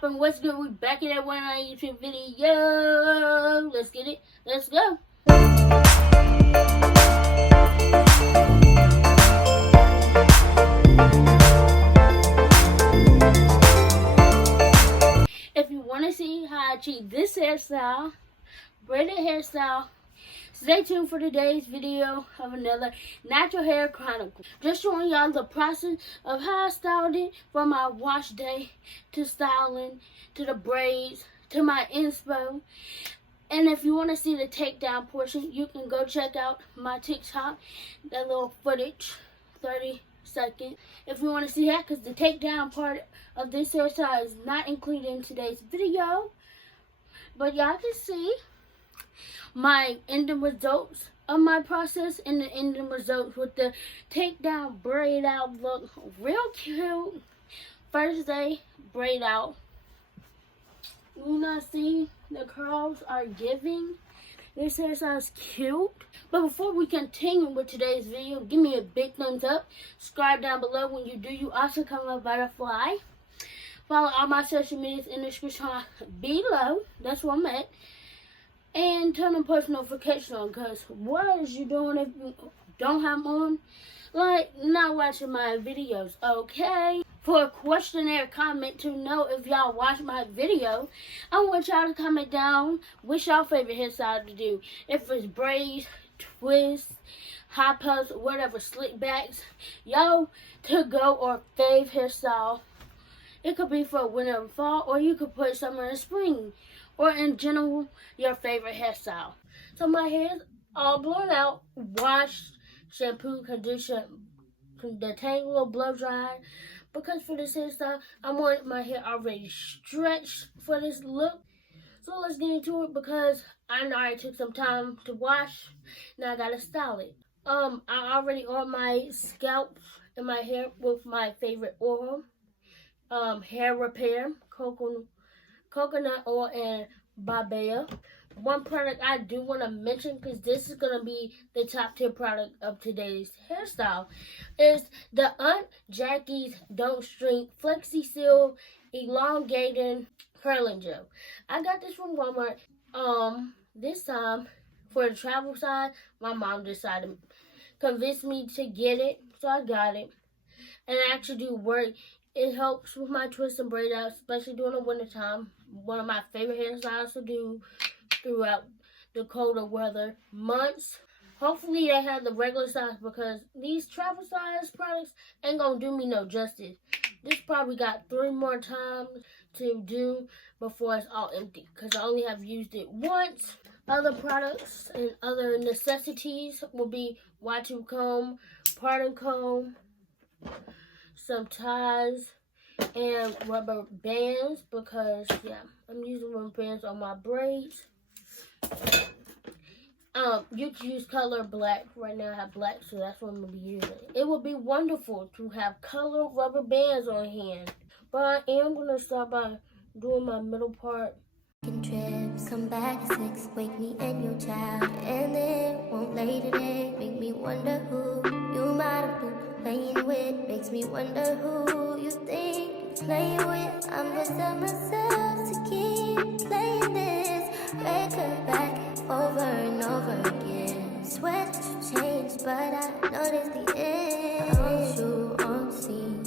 poppin'? What's good? We back in that one on our YouTube video. Let's get it. Let's go. If you want to see how I achieve this hairstyle, braided hairstyle, stay tuned for today's video of another natural hair chronicle. Just showing y'all the process of how I styled it from my wash day to styling to the braids to my inspo. And if you want to see the takedown portion, you can go check out my TikTok, that little footage, 30 seconds. If you want to see that, because the takedown part of this hairstyle is not included in today's video. But y'all can see my ending results of my process and the ending results with the takedown braid out look. Real cute. First day braid out. You know, see the curls are giving. This hairstyle is cute. But before we continue with today's video, give me a big thumbs up. Subscribe down below. When you do, you also come a butterfly. Follow all my social medias in the description below. That's where I'm at. And turn on post notification on, because what is you doing if you don't have them on? Like, not watching my videos, okay? For a questionnaire comment to know if y'all watch my video, I want y'all to comment down what's y'all favorite hairstyle to do. If it's braids, twists, high puffs, whatever, slick backs, y'all to go or fave hairstyle. It could be for winter and fall, or you could put summer and spring. Or in general, your favorite hairstyle. So my hair is all blown out, washed, shampoo, conditioner, detangle, blow dried. Because for this hairstyle, I want my hair already stretched for this look. So let's get into it, because I know I took some time to wash. Now I gotta style it. I already oiled my scalp and my hair with my favorite oil. Hair repair, coconut oil, and babea. One product I do want to mention, because this is going to be the top tier product of today's hairstyle, is the Aunt Jackie's Don't Shrink Flexi Seal Elongating Curling Gel. I got this from Walmart. This time, for the travel side, my mom decided, convinced me to get it, so I got it. And it actually do work. It helps with my twist and braid out, especially during the winter time. One of my favorite hairstyles to do throughout the colder weather months. Hopefully they have the regular size, because these travel size products ain't gonna do me no justice. This probably got 3 more times to do before it's all empty, because I only have used it once. Other products and other necessities will be Y2 comb, parting comb, some ties, and rubber bands, because yeah, I'm using rubber bands on my braids. You can use color black. Right now I have black, so that's what I'm gonna be using. It would be wonderful to have color rubber bands on hand, but I am gonna start by doing my middle part. Trips, come back at 6, wake me and your child, and then won't lay today. Make me wonder who you might have been playing with. Makes me wonder who you think you're playing with. I'm just telling myself to keep playing this record back over and over again. Swear that you changed, but I noticed the end. I want you on the scene.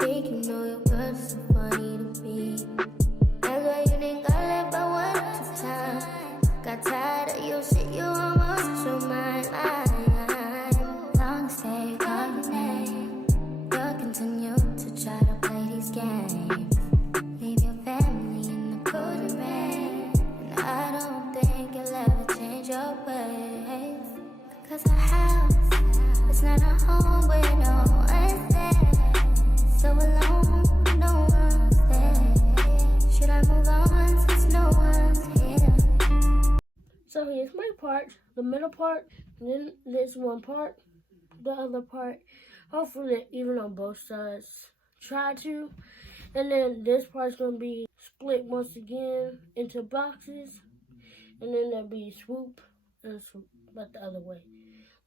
Think you know your girl's so funny to me. That's why you didn't got left by one at a time. Got tired of your shit, you almost lost your mind. Long stay, call your name. You'll continue to try to play these games. Leave your family in the cold rain. And I don't think you'll ever change your ways. Cause our house is not a home where no one's there. So alone, no one's there. Should I move on since no one's here? So here's my part, the middle part, and then this one part, the other part. Hopefully even on both sides. Try to. And then this part's going to be split once again into boxes. And then there'll be swoop and swoop, but the other way.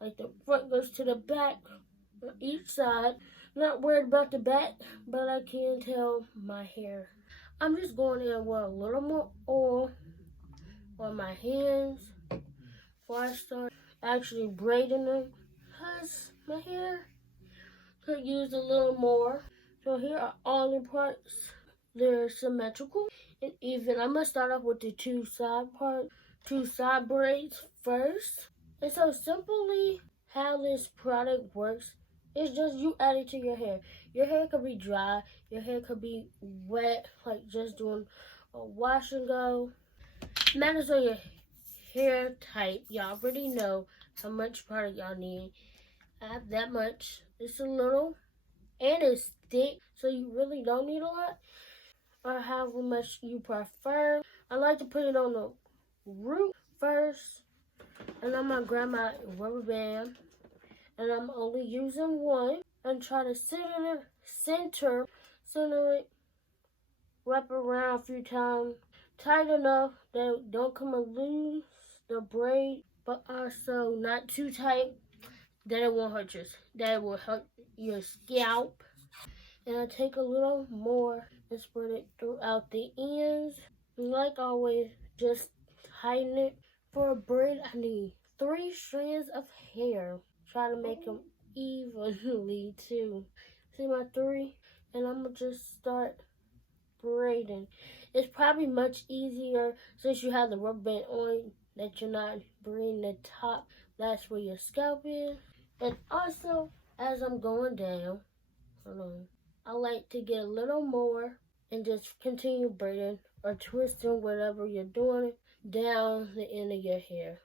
Like the front goes to the back on each side. Not worried about the back, but I can tell my hair. I'm just going in with a little more oil on my hands before I start actually braiding them, because my hair could use a little more. So here are all the parts. They're symmetrical and even. I'm going to start off with the two side braids first. And so simply how this product works is just you add it to your hair. Your hair could be dry, your hair could be wet, like just doing a wash and go. Matters on your hair type. Y'all already know how much product y'all need. I have that much. It's a little and it's thick, so you really don't need a lot, or however much you prefer. I like to put it on the root first, and I'm gonna grab my rubber band, and I'm only using one, and try to center it, wrap it around a few times, tight enough that it don't come loose the braid, but also not too tight that it won't hurt your scalp. And I take a little more and spread it throughout the ends. And like always, just tighten it. For a braid, I need 3 strands of hair. Try to make them evenly too. See my 3? And I'm gonna just start braiding. It's probably much easier since you have the rubber band on that you're not braiding the top. That's where your scalp is. And also, as I'm going down, hold on, I like to get a little more and just continue braiding or twisting whatever you're doing down the end of your hair.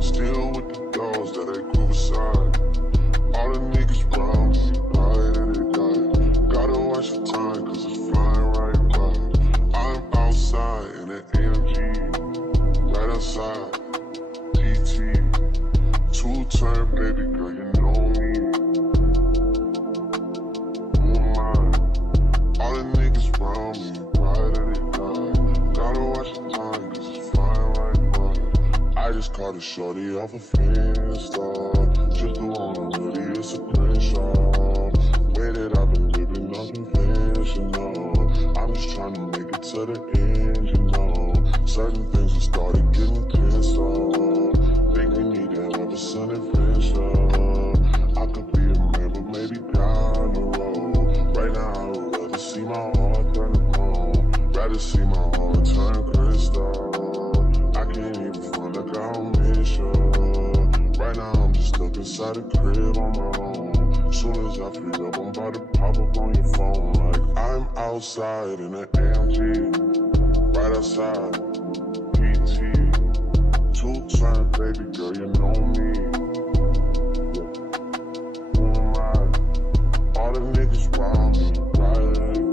Still with the dogs that ain't cool side. All the niggas round me, right at it, gotta watch the time, cause it's flying right by. I'm outside in an AMG, right outside, PT. 2-turn, baby girl, you know me. All the niggas round me, right at it, gotta watch the time, cause it's flying right by. I just caught a shorty off a Finsta, just the one on hoodie, it's a crenshaw. Way that I've been living unconventional, I'm just trying to make it to the end, you know. Certain things have started getting pissed off. Think we need to have a sun adventure. I could be a man, but maybe down the road. Right now I would rather see my heart turn to chrome, rather see my heart turn crystal. I can't even front like I don't miss you. Right now I'm just stuck inside the crib on my own. Soon as I free up, I'm about to pop up on your phone. Like I'm outside in an AMG, right outside, PT. 2-turn, baby girl, you know me. Who am I? All the niggas round me, right at it,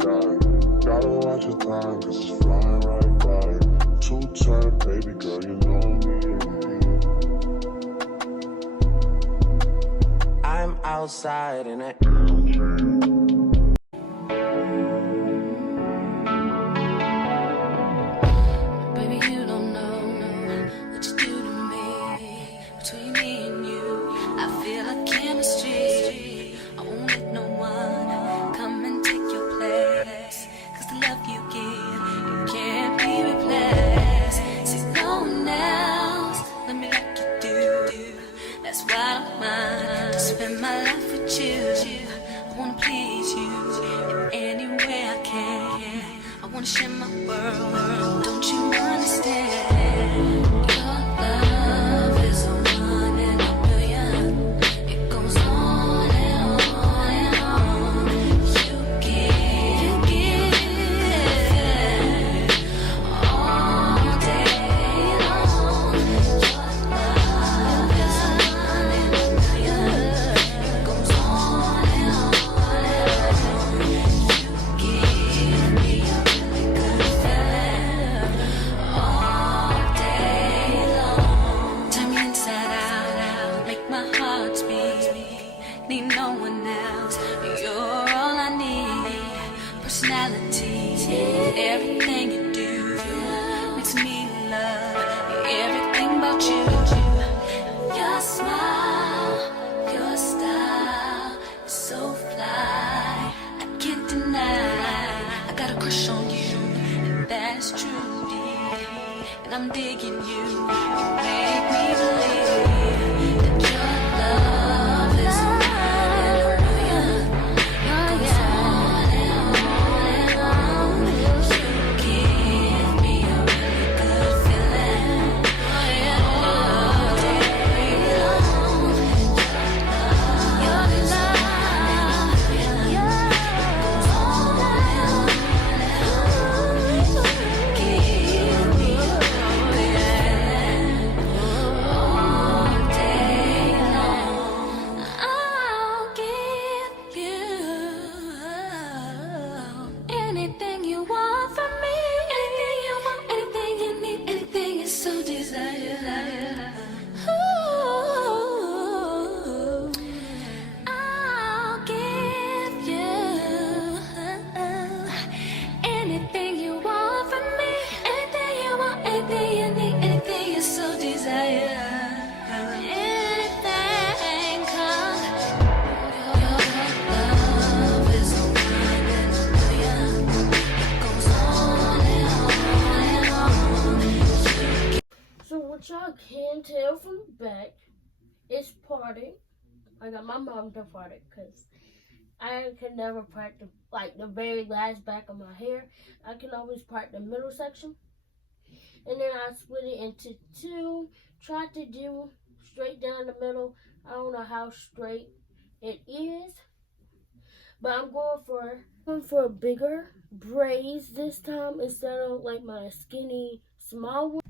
gotta watch your time, cause it's flying right by. 2-turn, baby girl, you know me. I'm outside in an share my world, don't you understand? Your love is a 1 in a million. It goes on and on and on. You give all day long. Your love is a 1 in a million. It goes on and on and on. You give me need no one else. You're all I need. Personality, everything you do makes me love everything about you. Your smile, your style is so fly. I can't deny. I got a crush on you. that's true, and I'm digging you. Make me believe that your love is mine, and goes on and on. You give me a really good feeling all day long. Your love, goes on and on. Give me a feeling all day long. I'll give you anything you want from me. Anything you want, anything you need, anything you so desire. Ooh, I'll give you anything you want from me. Anything you want, anything you need, anything you so desire. Anything, 'cause your love is a wine and a million. It goes on and on and on. So what y'all can tell from the back, it's parted. I got my mom to part it because I can never part the the very last back of my hair. I can always part the middle section, and then I split it into two. Try to do straight down the middle. I don't know how straight it is, but I'm going for bigger braids this time instead of like my skinny small one.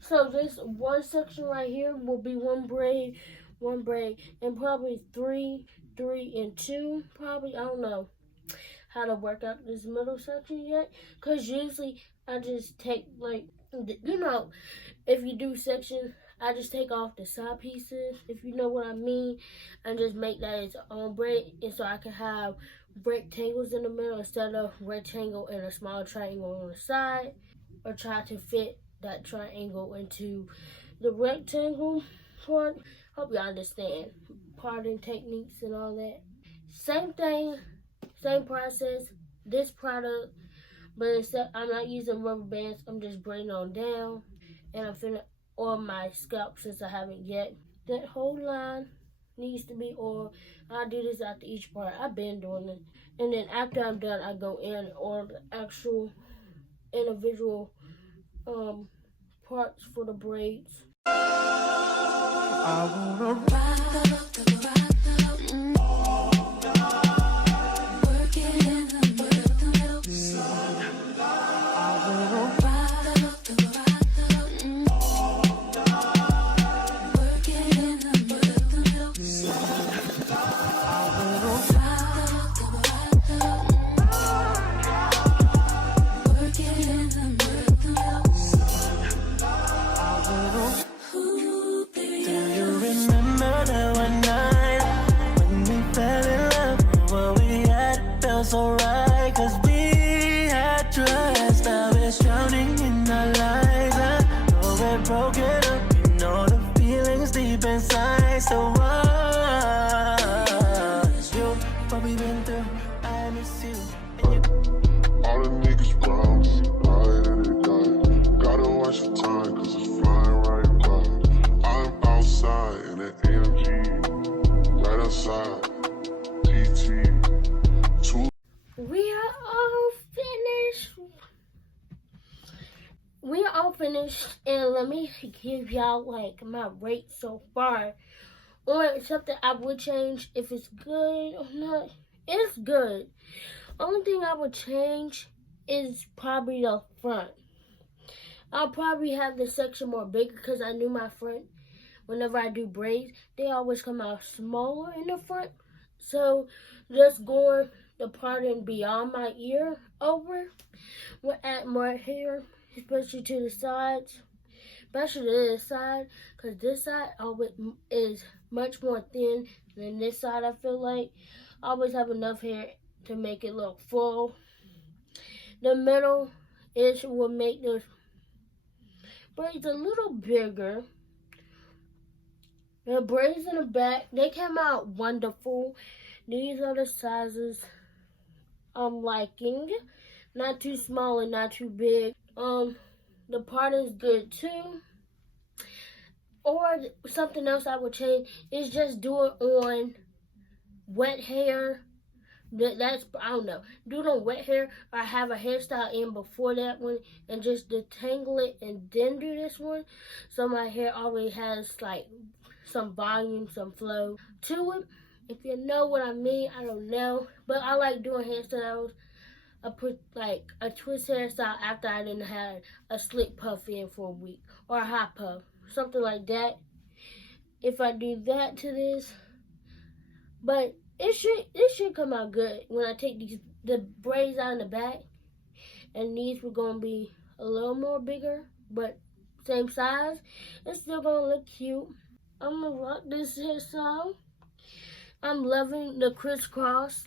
So this one section right here will be one braid, and probably three, and two. Probably, I don't know how to work out this middle section yet. Because usually I just take if you do sections, I just take off the side pieces, if you know what I mean, and just make that its own braid. And so I can have rectangles in the middle instead of rectangle and a small triangle on the side. Or try to fit that triangle into the rectangle part. Hope y'all understand parting techniques and all that. Same thing, same process. This product, but instead I'm not using rubber bands. I'm just braiding on down, and I'm finna oil my scalp since I haven't yet. That whole line needs to be oiled. I do this after each part. I've been doing it, and then after I'm done, I go in and oil the actual individual parts for the braids. I wanna ride the work it in the middle. I wanna ride the work it in the middle. I wanna ride the work it in the middle. I wanna. Do you remember that one night when we fell in love? What we had felt so right, 'cause we had trust. Now it's drowning in our lives. I know we're broken up, you know the feelings deep inside. So you, what we've been through, I miss you. All the niggas brown, right at it, gotta watch the time, 'cause it's flying right by. I'm outside in an AMG, right outside, TT. We are all finished. And let me give y'all my rate so far. Or something I would change if it's good or not. It's good. Only thing I would change is probably the front. I'll probably have the section more bigger because I knew my front, whenever I do braids, they always come out smaller in the front. So just going the part in beyond my ear over will add more hair, especially to the sides. Especially to this side, because this side always is much more thin than this side. I feel like I always have enough hair to make it look full. The middle will make the braids a little bigger. The braids in the back, they came out wonderful. These are the sizes I'm liking. Not too small and not too big. The part is good too. Or something else I would change is just do it on wet hair. That's, I don't know. Do it on wet hair or have a hairstyle in before that one and just detangle it and then do this one. So my hair already has like some volume, some flow to it. If you know what I mean, I don't know. But I like doing hairstyles. I put like a twist hairstyle after I didn't have a slick puff in for a week or a hot puff. Something like that. If I do that to this. But it should come out good when I take the braids out in the back, and these were gonna be a little more bigger, but same size. It's still gonna look cute. I'm gonna rock this hairstyle. I'm loving the crisscross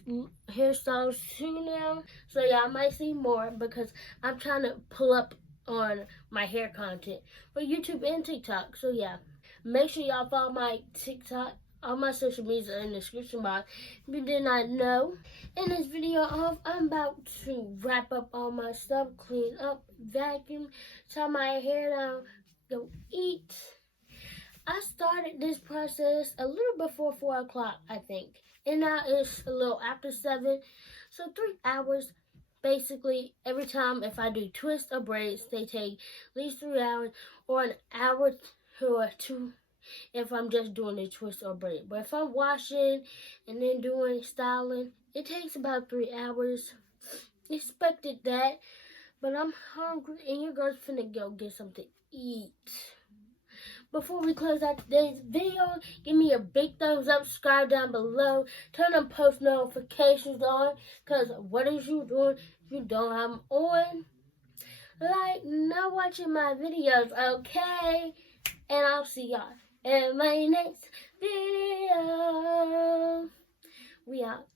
hairstyles too now. So yeah, I might see more because I'm trying to pull up on my hair content for YouTube and TikTok. So yeah, make sure y'all follow my TikTok. All my social media are in the description box. If you did not know, in this video, I'm about to wrap up all my stuff, clean up, vacuum, tie my hair down, go eat. I started this process a little before 4 o'clock, I think. And now it's a little after 7. So 3 hours, basically, every time if I do twists or braids, they take at least 3 hours or an hour or 2 if I'm just doing a twist or braid. But if I'm washing and then doing styling, it takes about 3 hours. Expected that, but I'm hungry and your girl's finna go get something to eat. Before we close out today's video, give me a big thumbs up, subscribe down below, turn on post notifications on, because what is you doing if you don't have them on? Like, not watching my videos, okay? And I'll see y'all in my next video. We out.